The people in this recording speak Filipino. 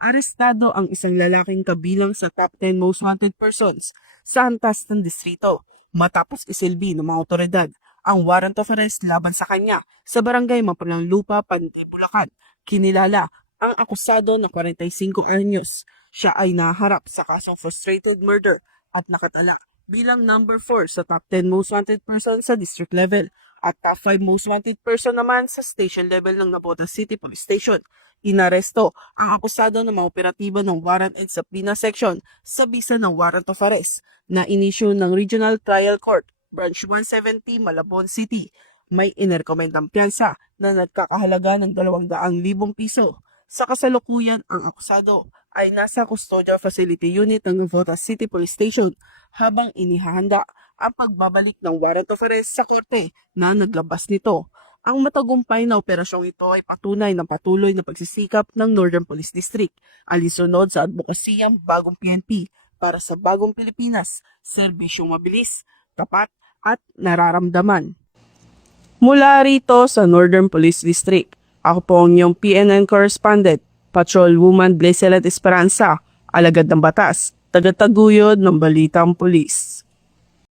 arestado ang isang lalaking kabilang sa top 10 most wanted persons sa antas ng distrito matapos isilbi ng mga otoridad ang warrant of arrest laban sa kanya sa barangay Mapulang Lupa, Panday, Bulacan. Kinilala ang akusado na 45 anyos. Siya ay naharap sa kasong frustrated murder at nakatala bilang number 4 sa top 10 most wanted person sa district level at top 5 most wanted person naman sa station level ng Navotas City Police Station. Inaresto ang akusado ng mga operatibo ng Warrant and Subpoena Section sa bisa ng Warrant of Arrest na inisyu ng Regional Trial Court, Branch 170, Malabon City. May inerekomendang piyansa na nagkakahalaga ng 200,000 piso. Sa kasalukuyan, ang akusado ay nasa Custodial Facility Unit ng Navotas City Police Station habang inihahanda ang pagbabalik ng warrant of arrest sa korte na naglabas nito. Ang matagumpay na operasyong ito ay patunay ng patuloy na pagsisikap ng Northern Police District alinsunod sa advokasiyang bagong PNP para sa bagong Pilipinas, serbisyong mabilis, tapat at nararamdaman. Mula rito sa Northern Police District, ako po ang iyong PNN correspondent, Patrolwoman Blaiselet Esperanza, alagad ng batas, tagataguyod ng Balitang Pulis.